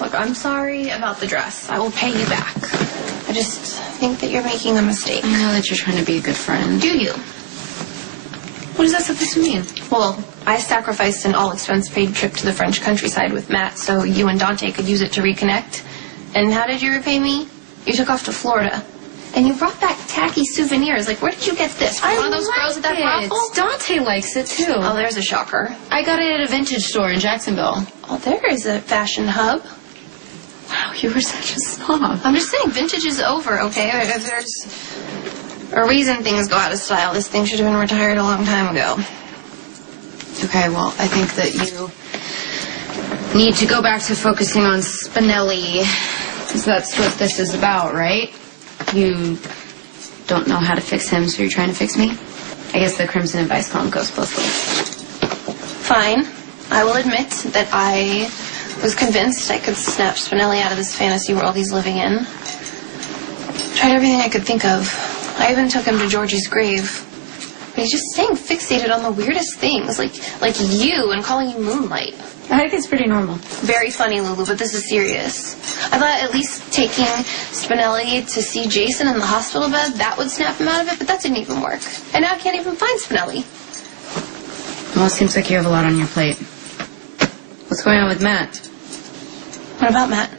Look, I'm sorry about the dress. I will pay you back. I just think that you're making a mistake. I know that you're trying to be a good friend. Do you? What does that supposed to mean? Well, I sacrificed an all-expense-paid trip to the French countryside with Matt so you and Dante could use it to reconnect. And how did you repay me? You took off to Florida. And you brought back tacky souvenirs. Like, where did you get this? From one of those girls at that brothel? Dante likes it, too. Oh, there's a shocker. I got it at a vintage store in Jacksonville. Oh, there is a fashion hub. Wow, you were such a snob. I'm just saying, vintage is over, okay? If there's a reason things go out of style, this thing should have been retired a long time ago. Okay, well, I think that you need to go back to focusing on Spinelli. Because that's what this is about, right? You don't know how to fix him, so you're trying to fix me? I guess the Crimson Advice column goes both ways. Fine. I will admit that I was convinced I could snap Spinelli out of this fantasy world he's living in. Tried everything I could think of. I even took him to Georgie's grave. But he's just staying fixated on the weirdest things, like you and calling you Moonlight. I think it's pretty normal. Very funny, Lulu, but this is serious. I thought at least taking Spinelli to see Jason in the hospital bed, that would snap him out of it, but that didn't even work. And now I can't even find Spinelli. Well, it seems like you have a lot on your plate. What's going on with Matt? What about Matt?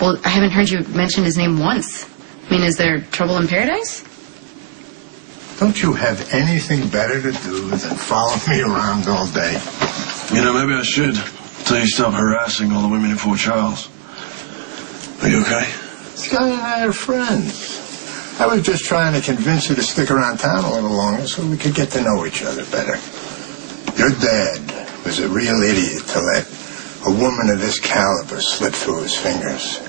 Well, I haven't heard you mention his name once. I mean, is there trouble in paradise? Don't you have anything better to do than follow me around all day? You know, maybe I should, until you stop harassing all the women in Fort Charles. Are you okay? Sky and I are friends. I was just trying to convince her to stick around town a little longer so we could get to know each other better. Your dad was a real idiot to let a woman of this caliber slip through his fingers.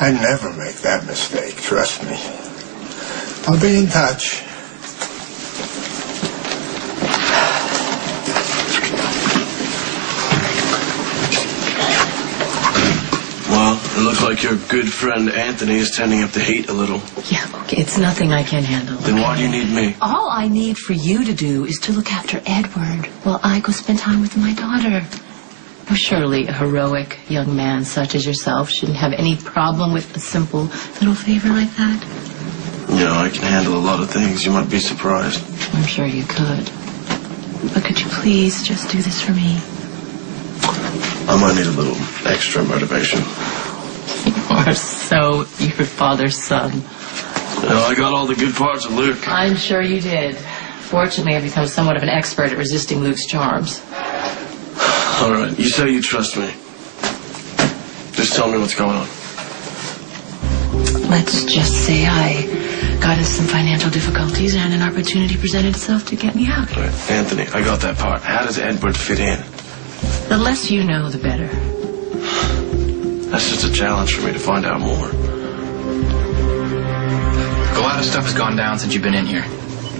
I'd never make that mistake, trust me. I'll be in touch. Well, it looks like your good friend Anthony is turning up the heat a little. Yeah, okay, it's nothing I can't handle. Then why do you need me? All I need for you to do is to look after Edward while I go spend time with my daughter. Well, surely a heroic young man such as yourself shouldn't have any problem with a simple little favor like that. You know, I can handle a lot of things. You might be surprised. I'm sure you could. But could you please just do this for me? I might need a little extra motivation. You are so your father's son. You know, I got all the good parts of Luke. I'm sure you did. Fortunately, I've become somewhat of an expert at resisting Luke's charms. All right, you say you trust me. Just tell me what's going on. Let's just say I got into some financial difficulties and an opportunity presented itself to get me out. All right, Anthony, I got that part. How does Edward fit in? The less you know, the better. That's just a challenge for me to find out more. A lot of stuff has gone down since you've been in here.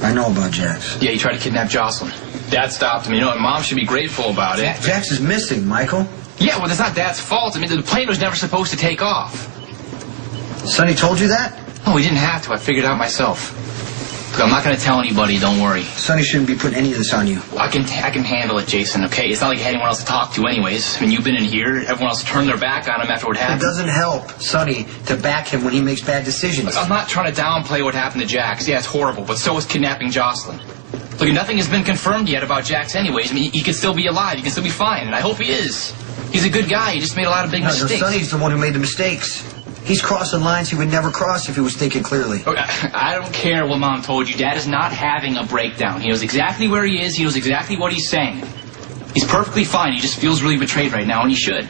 I know about Jax. Yeah, you tried to kidnap Jocelyn. Dad stopped him. You know, and Mom should be grateful about it. Jax is missing, Michael. Yeah, well, that's not Dad's fault. I mean, the plane was never supposed to take off. Sonny told you that? No, he didn't have to. I figured it out myself. Look, I'm not going to tell anybody, don't worry. Sonny shouldn't be putting any of this on you. I can handle it, Jason, okay? It's not like you had anyone else to talk to anyways. I mean, you've been in here. Everyone else turned their back on him after what happened. It doesn't help Sonny to back him when he makes bad decisions. Look, I'm not trying to downplay what happened to Jax. Yeah, it's horrible, but so is kidnapping Jocelyn. Look, nothing has been confirmed yet about Jax anyways. I mean, he could still be alive. He can still be fine, and I hope he is. He's a good guy. He just made a lot of big mistakes. No, Sonny's the one who made the mistakes. He's crossing lines he would never cross if he was thinking clearly. Look, I don't care what Mom told you. Dad is not having a breakdown. He knows exactly where he is. He knows exactly what he's saying. He's perfectly fine. He just feels really betrayed right now, and he should.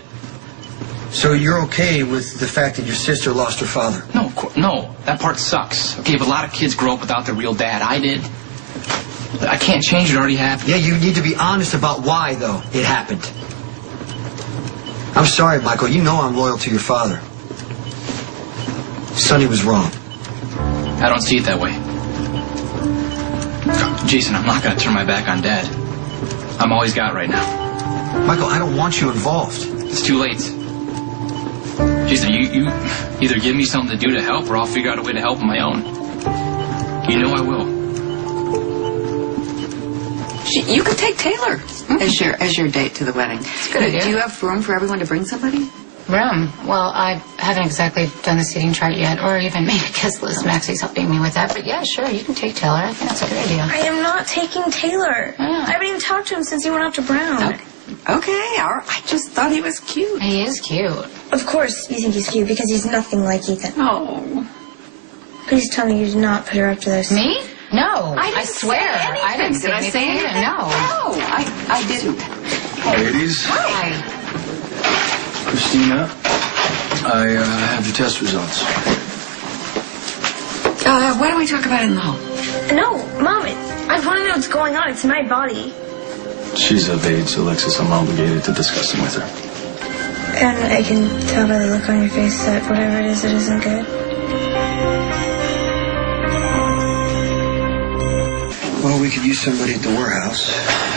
So you're okay with the fact that your sister lost her father? No, of course, no. That part sucks. Okay, but a lot of kids grow up without their real dad. I did. I can't change it. Already happened. Yeah, you need to be honest about why, though, it happened. I'm sorry, Michael. You know I'm loyal to your father. Sonny was wrong. I don't see it that way. Jason, I'm not going to turn my back on Dad. I'm all he's got right now. Michael, I don't want you involved. It's too late. Jason, you either give me something to do to help or I'll figure out a way to help on my own. You know I will. You could take Taylor as your date to the wedding. It's a good idea. Do you have room for everyone to bring somebody? Room? Well, I haven't exactly done the seating chart yet, or even made a guest list. Maxie's helping me with that. But yeah, sure, you can take Taylor. I think that's a good idea. I am not taking Taylor. Yeah. I haven't even talked to him since he went off to Brown. Okay, I just thought he was cute. He is cute. Of course you think he's cute, because he's nothing like Ethan. Oh. Please tell me you did not put her up to this. Me? No. I swear. I didn't say anything. No. No, I didn't. Ladies. Hi. Christina, I have your test results. Why don't we talk about it in the hall? No, Mom, I want to know what's going on. It's my body. She's of age, Alexis. I'm obligated to discuss it with her. And I can tell by the look on your face that whatever it isn't good. Well, we could use somebody at the warehouse.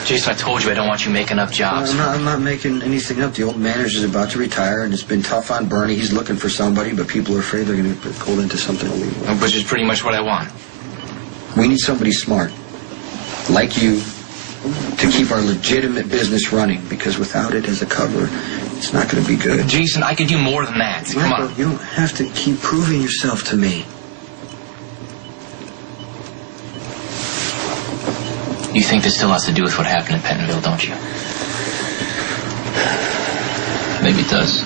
Jason, I told you I don't want you making up jobs. I'm not making anything up. The old manager's about to retire, and it's been tough on Bernie. He's looking for somebody, but people are afraid they're going to get called into something illegal. Which is pretty much what I want. We need somebody smart, like you, to keep our legitimate business running, because without it as a cover, it's not going to be good. Jason, I could do more than that. Come Michael, on. you don't have to keep proving yourself to me. You think this still has to do with what happened in Pentonville, don't you? Maybe it does.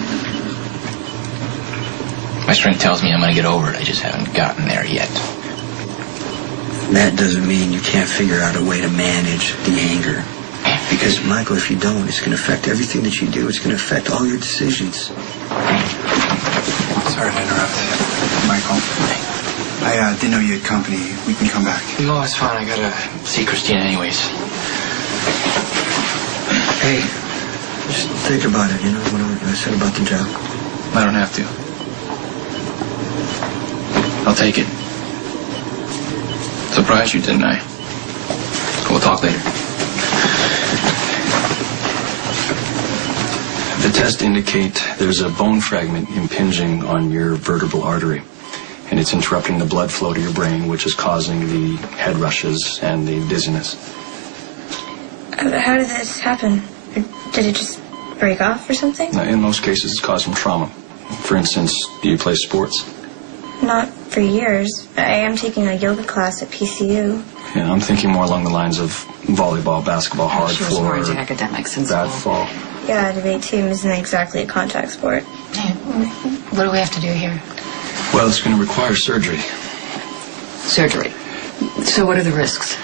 My strength tells me I'm going to get over it. I just haven't gotten there yet. That doesn't mean you can't figure out a way to manage the anger. Because, Michael, if you don't, it's going to affect everything that you do. It's going to affect all your decisions. Sorry to interrupt, Michael. I didn't know you had company. We can come back. No, it's fine. I got to see Christina anyways. Hey, just think about it, you know, what I said about the job. I don't have to. I'll take it. Surprised you, didn't I? We'll talk later. The tests indicate there's a bone fragment impinging on your vertebral artery, and it's interrupting the blood flow to your brain, which is causing the head rushes and the dizziness. How did this happen? Did it just break off or something? In most cases, it's caused from trauma. For instance, do you play sports? Not for years. I am taking a yoga class at PCU. Yeah, I'm thinking more along the lines of volleyball, basketball, hard She was floor, more into academics and bad school. fall. Yeah, debate team isn't exactly a contact sport. Hey, what do we have to do here? Well, it's going to require surgery. Surgery. So what are the risks?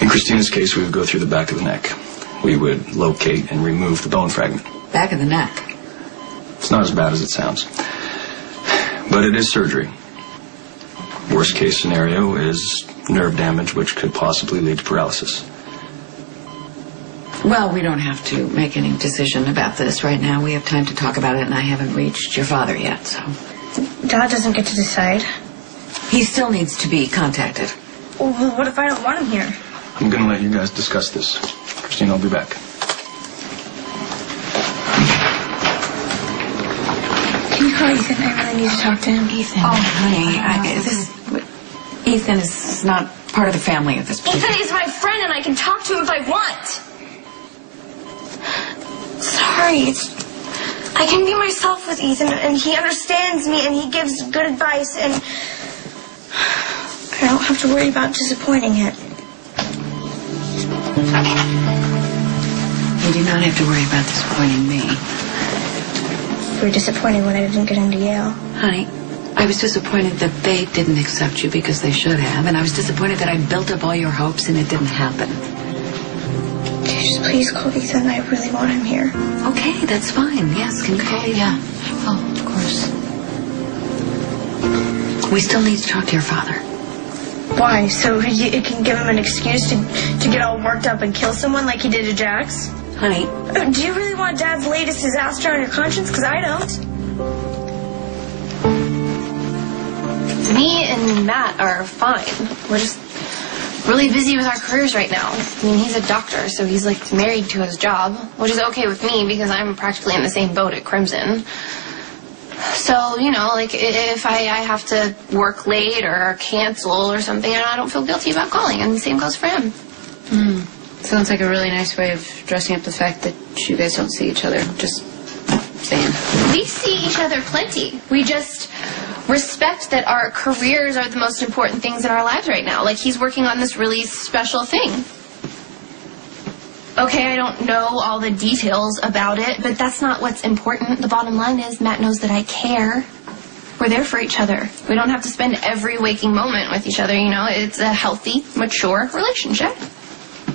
In Christina's case, we would go through the back of the neck. We would locate and remove the bone fragment. Back of the neck. It's not as bad as it sounds. But it is surgery. Worst case scenario is nerve damage, which could possibly lead to paralysis. Well, we don't have to make any decision about this right now. We have time to talk about it, and I haven't reached your father yet, so... Dad doesn't get to decide. He still needs to be contacted. Well, what if I don't want him here? I'm going to let you guys discuss this. Christina, I'll be back. Can you call Ethan? I really need to talk to him. Ethan. Oh, honey, Ethan is not part of the family at this point. Ethan is my friend, and I can talk to him if I want. Sorry, I can be myself with Ethan, and he understands me, and he gives good advice, and I don't have to worry about disappointing him. You do not have to worry about disappointing me. You were disappointed when I didn't get into Yale. Honey, I was disappointed that they didn't accept you because they should have, and I was disappointed that I built up all your hopes and it didn't happen. Can you just please call Ethan? I really want him here. Okay, that's fine. Yes, can you call Ethan? Yeah. Oh, of course. We still need to talk to your father. Why? So it can give him an excuse to get all worked up and kill someone like he did to Jax? Honey. Do you really want Dad's latest disaster on your conscience? Because I don't. Me and Matt are fine. We're just really busy with our careers right now. I mean, he's a doctor, so he's like married to his job, which is okay with me because I'm practically in the same boat at Crimson. So, you know, like if I have to work late or cancel or something, I don't feel guilty about calling, and the same goes for him. Sounds like a really nice way of dressing up the fact that you guys don't see each other. Just saying. We see each other plenty. We just respect that our careers are the most important things in our lives right now. Like, he's working on this really special thing. Okay, I don't know all the details about it, but that's not what's important. The bottom line is Matt knows that I care. We're there for each other. We don't have to spend every waking moment with each other, you know. It's a healthy, mature relationship.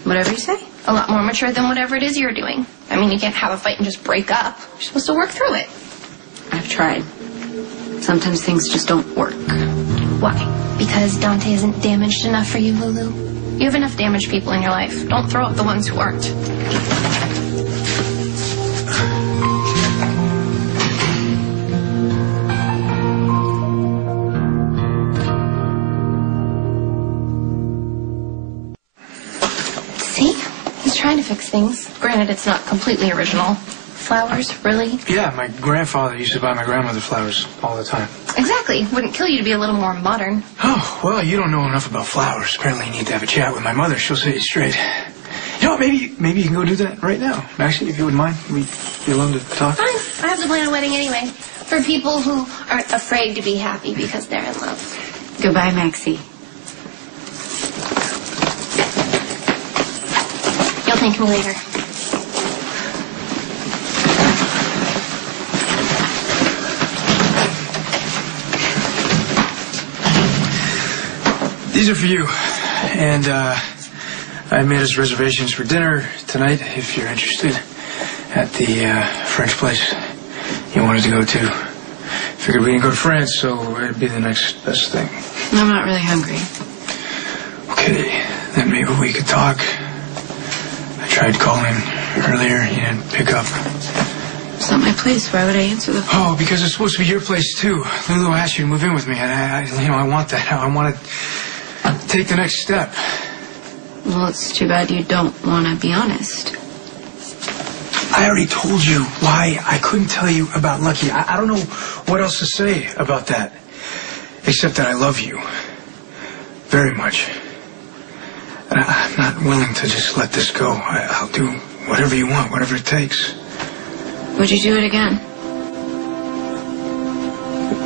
Whatever you say. A lot more mature than whatever it is you're doing. I mean, you can't have a fight and just break up. You're supposed to work through it. I've tried. Sometimes things just don't work. Why? Because Dante isn't damaged enough for you, Lulu? You have enough damaged people in your life. Don't throw up the ones who aren't. See? He's trying to fix things. Granted, it's not completely original. Flowers, really? Yeah, my grandfather used to buy my grandmother flowers all the time. Exactly. Wouldn't kill you to be a little more modern. Oh, well, you don't know enough about flowers. Apparently you need to have a chat with my mother. She'll set you straight. You know what, maybe you can go do that right now. Maxie, if you wouldn't mind, we'd be alone to talk. Fine. I have to plan a wedding anyway. For people who aren't afraid to be happy because they're in love. Goodbye, Maxie. You'll thank me later. These are for you. And I made us reservations for dinner tonight, if you're interested, at the French place you wanted to go to. Figured we didn't go to France, so it'd be the next best thing. I'm not really hungry. Okay, then maybe we could talk. I tried calling earlier, you didn't pick up. It's not my place. Why would I answer the phone? Oh, because it's supposed to be your place, too. Lulu asked you to move in with me, and I want that. I want to take the next step. Well, it's too bad you don't want to be honest. I already told you why I couldn't tell you about Lucky. I don't know what else to say about that, except that I love you very much. And I'm not willing to just let this go. I'll do whatever you want, whatever it takes. Would you do it again?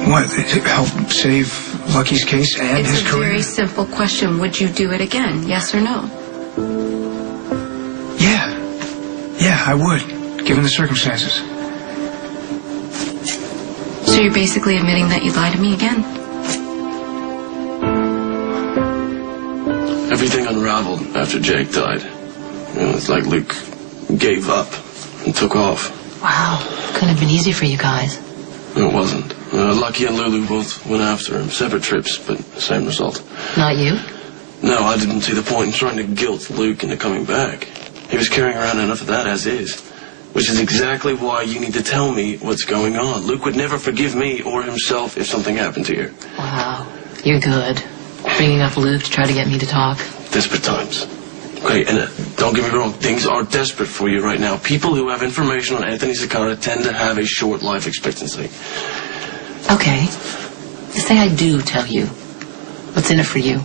What? Help save Lucky's case and his career? It's a very simple question. Would you do it again? Yes or no? Yeah. Yeah, I would, given the circumstances. So you're basically admitting that you lied to me again? Everything unraveled after Jake died. It's like Luke gave up and took off. Wow. Couldn't have been easy for you guys. It wasn't. Lucky and Lulu both went after him. Separate trips, but the same result. Not you? No, I didn't see the point in trying to guilt Luke into coming back. He was carrying around enough of that as is. Which is exactly why you need to tell me what's going on. Luke would never forgive me or himself if something happened to you. Wow. You're good. Bringing up Luke to try to get me to talk. Desperate times. Okay, and don't get me wrong, things are desperate for you right now. People who have information on Anthony Zaccara tend to have a short life expectancy. Okay. Say I do tell you. What's in it for you?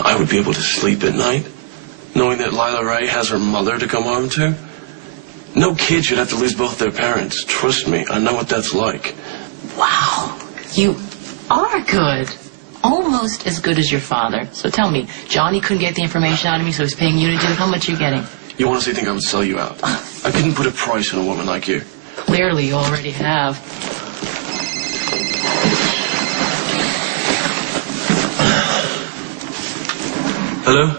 I would be able to sleep at night, knowing that Lila Ray has her mother to come home to. No kid should have to lose both their parents. Trust me, I know what that's like. Wow. You are good. Almost as good as your father. So tell me, Johnny couldn't get the information out of me, so he's paying you to do it. How much are you getting? You honestly think I would sell you out? I couldn't put a price on a woman like you. Clearly, you already have. Hello?